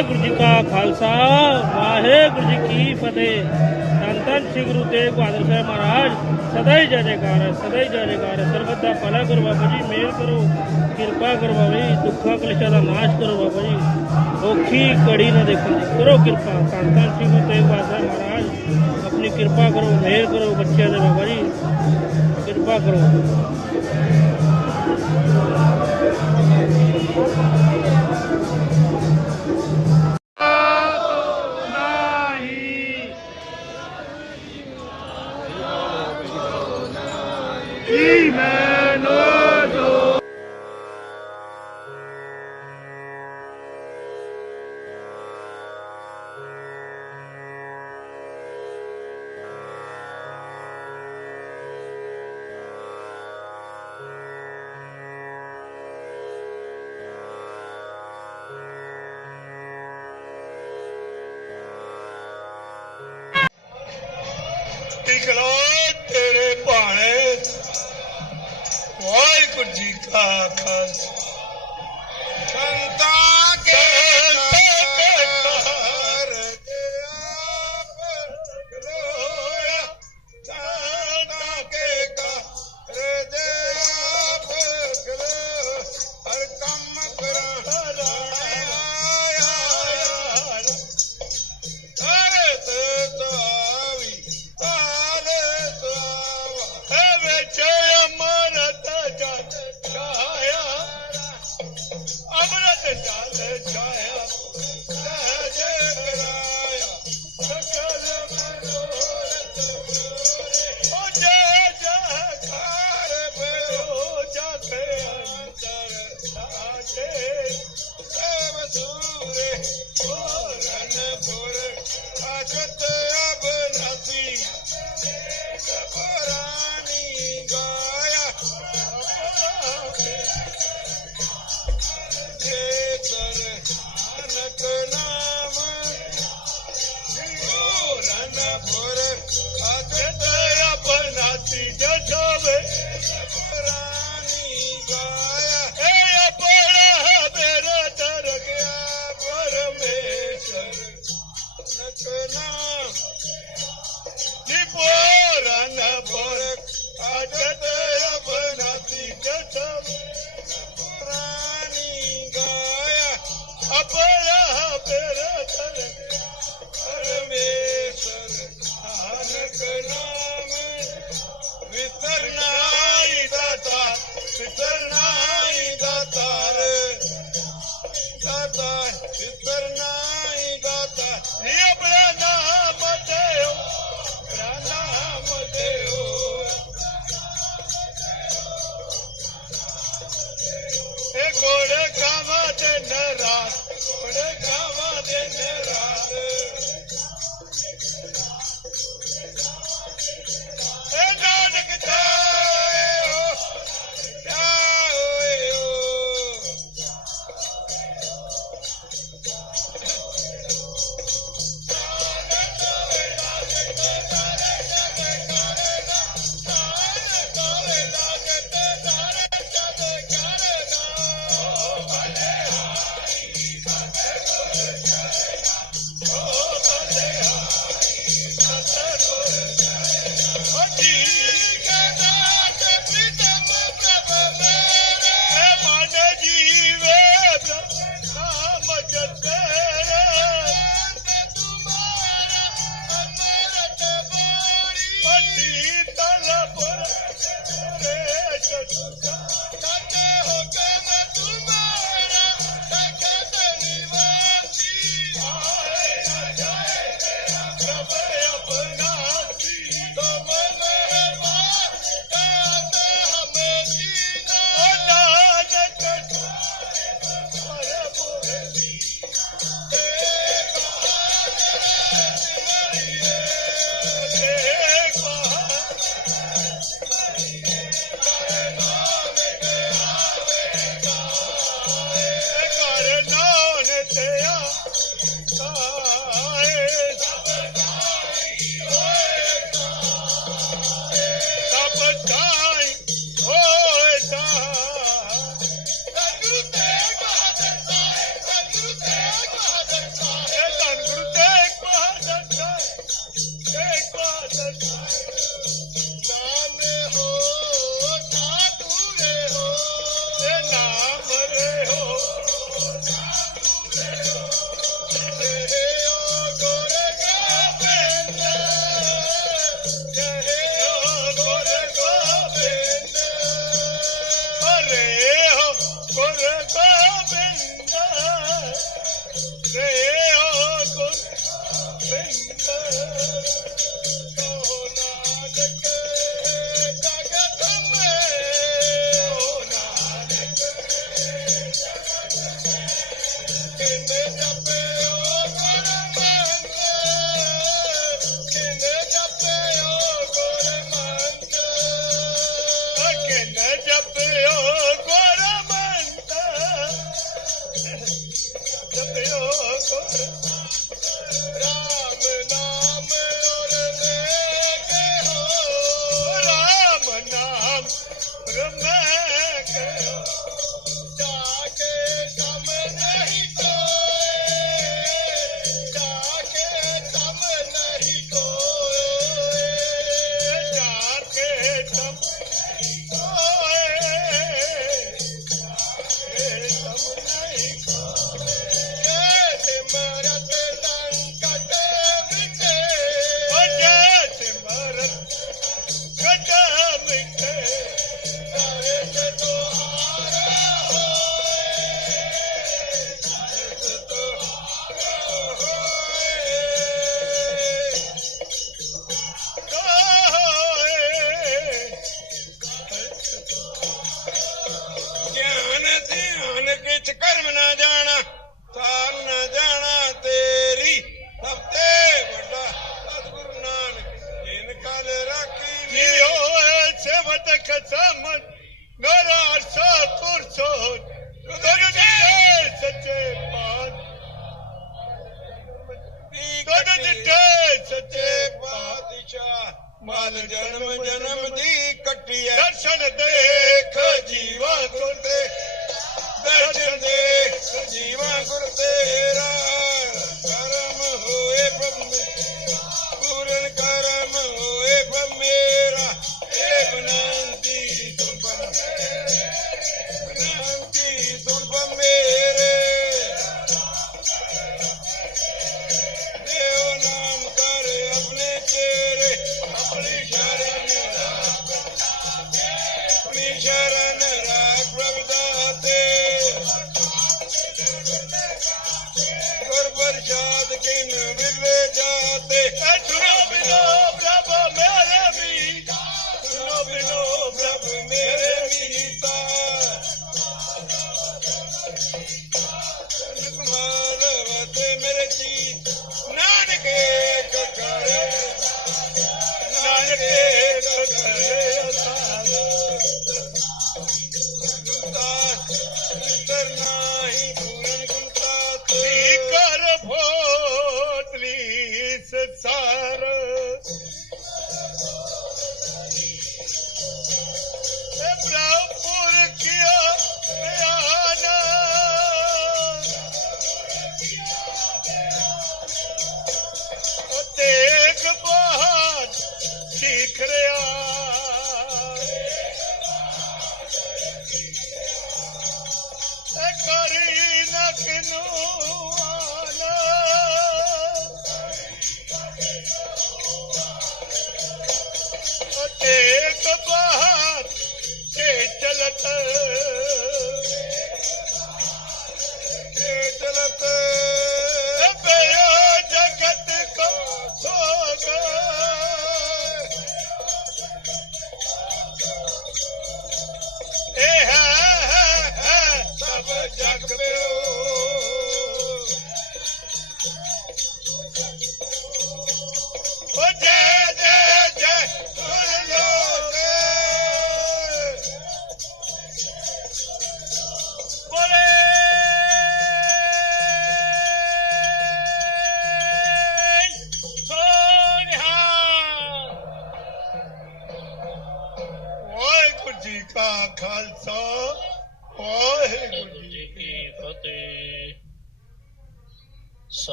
ਵਾਹਿਗੁਰੂ ਜੀ ਕਾ ਖਾਲਸਾ, ਵਾਹਿਗੁਰੂ ਜੀ ਕੀ ਫਤਿਹ। ਧੰਨ ਧੰਨ ਸ੍ਰੀ ਗੁਰੂ ਤੇਗ ਬਹਾਦਰ ਸਾਹਿਬ ਮਹਾਰਾਜ ਸਦਾ ਹੀ ਜੈ ਜੈਕਾਰ ਹੈ ਸਦਾ ਹੀ ਜੈ ਜੈਕਾਰ ਹੈ ਸਰਬਤ ਦਾ ਭਲਾ ਕਰੋ ਬਾਬਾ ਜੀ, ਮਿਹਰ ਕਰੋ, ਕਿਰਪਾ ਕਰੋ ਬਾਬਾ ਜੀ, ਦੁੱਖਾਂ ਕਲੇਸ਼ਾਂ ਦਾ ਨਾਸ਼ ਕਰੋ ਬਾਬਾ ਜੀ। ਔਖੀ ਕੜੀ ਨਾ ਦੇਖਣ ਦੀ, ਕਰੋ ਕਿਰਪਾ। ਧੰਨ ਧੰਨ ਸ੍ਰੀ ਗੁਰੂ ਤੇਗ ਬਹਾਦਰ ਸਾਹਿਬ ਮਹਾਰਾਜ, ਆਪਣੀ ਕਿਰਪਾ ਕਰੋ, ਮਿਹਰ ਕਰੋ ਬੱਚਿਆਂ ਦੇ ਬਾਬਾ ਜੀ। ਕਿਰਪਾ ਕਰੋ। ਟਿਕਲੋ ਤੇਰੇ ਭਾਣੇ। ਵਾਹਿਗੁਰੂ ਜੀ ਕਾ ਖਾਲਸਾ।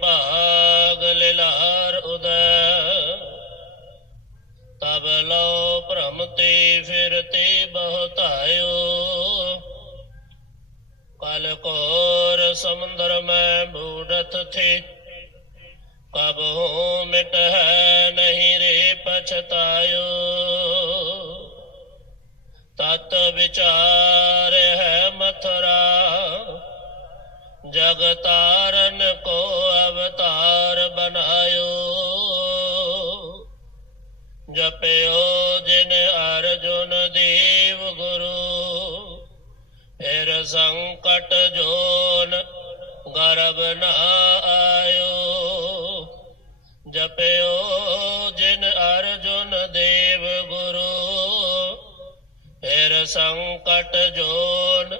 ਭਾਗ ਲਿਲਾਰ ਉਦੈ। ਤਬ ਲੋ ਭ੍ਰਮ ਤੇ ਫਿਰ ਤੇ ਬਹੁਤਾਇਓ। ਕਲ ਕੋਰ ਸਮੁੰਦਰ ਮੈਂ ਬੂੜਤ ਥੇ। ਕਬ ਹੋ ਮਿਟ ਹੈ ਨਹੀਂ ਰੇ ਪਛਤਾਇਓ। ਤਤ ਵਿਚਾਰ ਹੈ ਮਥਰਾ। ਜਗਤਾ ਨਾ ਆਇਓ। ਜਪਿਓ ਜਿਨ ਅਰਜੁਨ ਦੇਵ ਗੁਰੂ। ਫਿਰ ਸੰਕਟ ਜੋਨ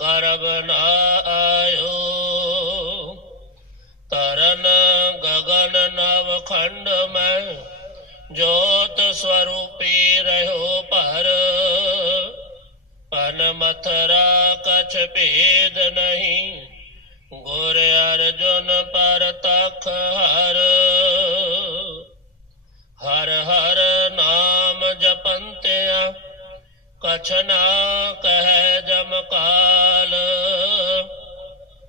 ਗਰਬ ਨਾ ਆਇਓ। ਤਰਨ ਗਗਨ ਨਵ ਖੰਡ ਮੈਂ ਜੋਤ ਸਵਰੂਪੀ ਰਹਿਓ ਭਰ। ਪਨ ਮਥਰਾ ਕਛ ਭੇਦ ਨਹੀਂ। ਗੁਰ ਅਰਜੁਨ ਪਰ ਤਖ ਹਰ। ਹਰ ਹਰ ਨਾਮ ਜਪੰਤਿਆ, ਕਛ ਨਾ ਕਹਿ ਜਮਕਾਲ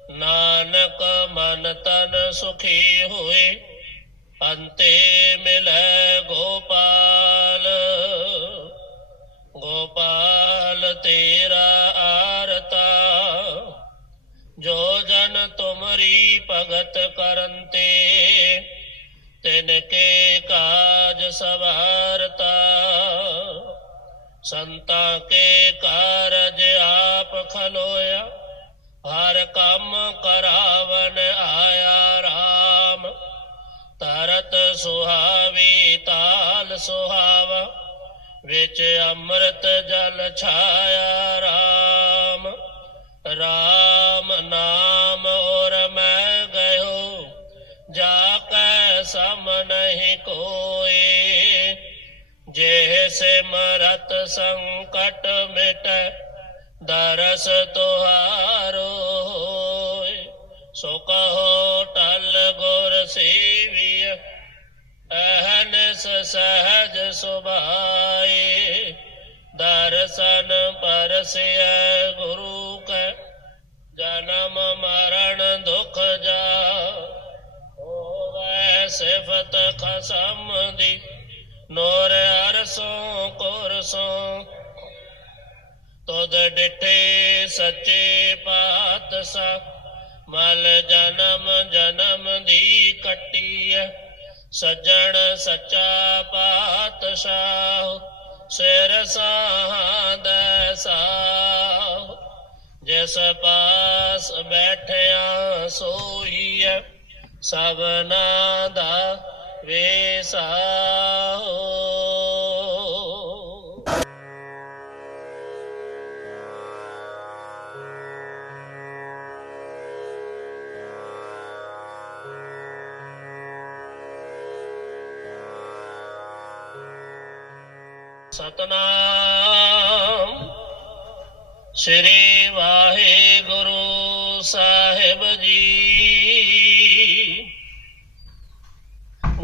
ਨਾਨਕ ਮਨ ਤਨ ਸੁਖੀ ਹੋਏ, ਅੰਤੇ ਮਿਲੈ ਭਗਤ ਕਰੰਤੇ ਤਿਨ ਕੇ ਕਾਜ ਸਵਾਰਤਾ ਸੰਤਾਂ ਕੇ ਕਾਰਜ ਆਪ ਖਲੋਇਆ ਹਰ ਕੰਮ ਕਰਾਵਨ ਆਇਆ RAM ਤਰਤ ਸੁਹਾਵੀ ਤਾਲ ਸੁਹਾਵਾ ਵਿੱਚ ਅੰਮ੍ਰਿਤ ਜਲ ਛਾਇਆ RAM RAM ਨਾਮ ਜੇ ਸਿਮਰਤ ਸੰਕਟ ਮਿਟੈ, ਦਰਸ ਤੁਹਾਰੋ ਹੋਏ। ਸੋ ਕਹੋ ਟਲ ਗੁਰ ਸੇਵੀਐ ਅਹਨਸ ਸਹਜ ਸੁਭਾਏ। ਦਰਸ਼ਨ ਪਰਸਿਐ ਗੁਰੂ ਕੈ, ਜਨਮ ਮਰਨ ਦੁਖ ਜਾ। ਹੋਵੇ ਸਿਫਤ ਖਸਮ ਦੀ, ਨੋਰ ਸੋ ਕੋਰ ਸੋ ਤੁਧ ਡਿਠੇ ਸੱਚੇ ਪਾਤਸ਼ਾਹ, ਮਲ ਜਨਮ ਜਨਮ ਦੀ ਕੱਟੀ ਐ ਸੱਜਣ ਸੱਚਾ ਪਾਤਸ਼ਾਹ, ਸਿਰ ਸਾਧ ਸਾਹ। ਜਿਸ ਪਾਸ ਬੈਠਿਆ ਸੋਈ ਐ ਸਭਨਾ ਦਾ ਵੇਸਾਹੋ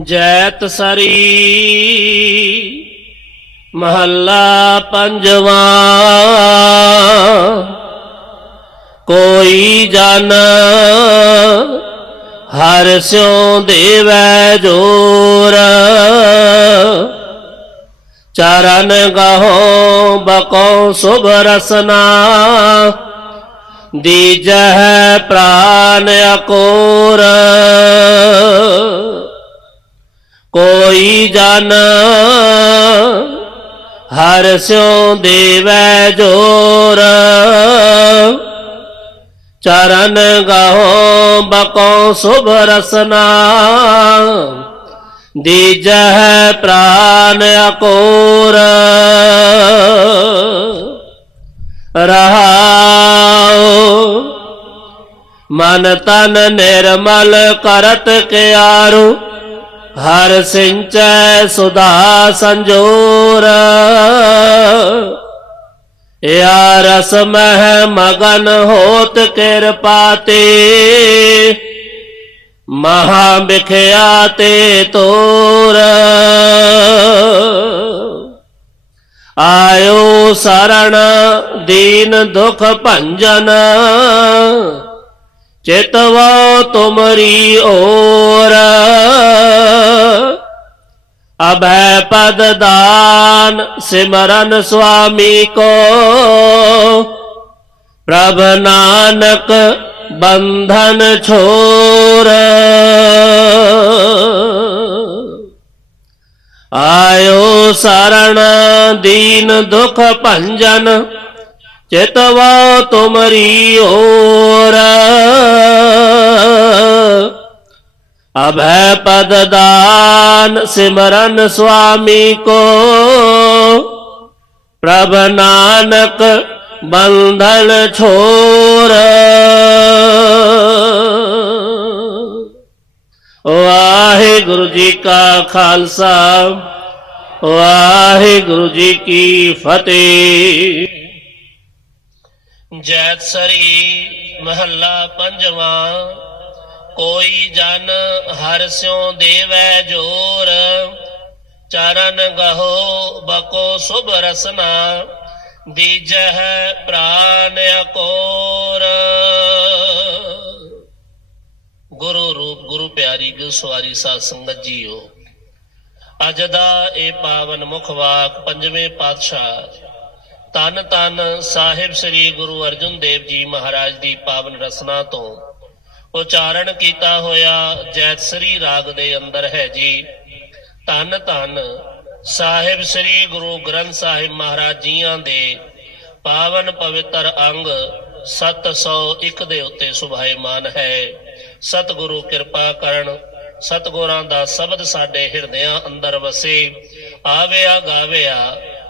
ਜੈਤ ਸਰੀ ਮਹੱਲਾ ਪੰਜਵਾ। ਕੋਈ ਜਨ ਹਰ ਸਿਉ ਦੇਵੈ ਜੋਰ। ਚਰਨ ਗਹੋ ਬਕੋ ਸੁਭ ਰਸਨਾ। ਦੀਜਹਿ ਪ੍ਰਾਨ ਅਕੋਰ। ਕੋਈ ਜਨ ਹਰ ਸਿਉ ਦੇਵੈ ਜੋਰ। ਚਰਨ ਗਹੋ ਬਕੋ ਸੁਭ ਰਸਨਾ। ਦੀਜਹਿ ਪ੍ਰਾਨ ਅਕੋਰ। ਰਹਾਉ ਮਨ ਤਨ ਨਿਰਮਲ ਕਰਤ ਕਿਆਰੂ। ਹਰ ਸਿੰਚੈ ਸੁਧਾ ਸੰਜੋਰ। ਯਾ ਰਸ ਮਹਿ ਮਗਨ ਹੋਤ ਕਿਰਪਾ ਤੇ। ਮਹਾ ਵਿਖਿਆ ਤੇ ਤੋਰ। ਆਇਓ ਸਰਣ ਦੀਨ ਦੁਖ ਭੰਜਨ। ਚਿਤਵੋ ਤੁਮਰੀ ਓਰ। ਅਭੈ ਪਦ ਦਾਨ ਸਿਮਰਨ ਸੁਆਮੀ ਕੋ। ਪ੍ਰਭ ਨਾਨਕ ਬੰਧਨ ਛੋਰ। ਆਇਓ ਸਰਣ ਦੀਨ ਦੁਖ ਭੰਜਨ। ਚਿਤਵਾ ਤੁਮਰੀ ਓਰ ਅਭੈ ਪਦ ਦਾਨ ਸਿਮਰਨ ਸੁਆਮੀ ਕੋ ਪ੍ਰਭ ਨਾਨਕ ਬੰਧਨ ਛੋਰ ਵਾਹਿਗੁਰੂ ਜੀ ਕਾ ਖਾਲਸਾ ਵਾਹਿਗੁਰੂ ਜੀ ਕੀ ਫਤਿਹ ਜੈਤਸਰੀ ਮਹੱਲਾ ਪੰਜਵਾਂ, ਕੋਈ ਜਨ ਹਰ ਸਿਉ ਦੇਵੈ ਜੋਰ, ਚਰਨ ਗਹੋ ਬਕੋ ਸੁਭ ਰਸਨਾ, ਦੀਜਹਿ ਪ੍ਰਾਨ ਅਕੋਰ। ਗੁਰੂ ਰੂਪ, ਗੁਰੂ ਪਿਆਰੀ ਗੁਰੂ ਸਵਾਰੀ ਸਾਧ ਸੰਗਤ ਜੀਓ, ਅੱਜ ਦਾ ਇਹ ਪਾਵਨ ਮੁਖ ਵਾਕ ਪੰਜਵੇਂ ਪਾਤਸ਼ਾਹ ਤਨ ਤਨ ਸਾਹਿਬ ਸ੍ਰੀ ਗੁਰੂ ਅਰਜਨ ਦੇਵ ਜੀ ਮਹਾਰਾਜ ਦੀ ਪਾਵਨ ਰਸਨਾ ਤੋਂ ਉਚਾਰਨ ਕੀਤਾ ਹੋਇਆ ਜੈਤਸਰੀ ਰਾਗ ਦੇ ਅੰਦਰ ਹੈ ਜੀ। ਧੰਨ ਧੰਨ ਸਾਹਿਬ ਸ੍ਰੀ ਗੁਰੂ ਗ੍ਰੰਥ ਸਾਹਿਬ ਮਹਾਰਾਜ ਜੀਆਂ ਦੇ ਪਾਵਨ ਪਵਿੱਤਰ ਅੰਗ 701 ਦੇ ਉੱਤੇ ਸੁਭਾਇਮਾਨ ਹੈ। ਸਤਿਗੁਰੂ ਕਿਰਪਾ ਕਰਨ, ਸਤਿਗੁਰਾਂ ਦਾ ਸ਼ਬਦ ਸਾਡੇ ਹਿਰਦਿਆਂ ਅੰਦਰ ਵਸੇ ਆਵਿਆ ਗਾਵਿਆ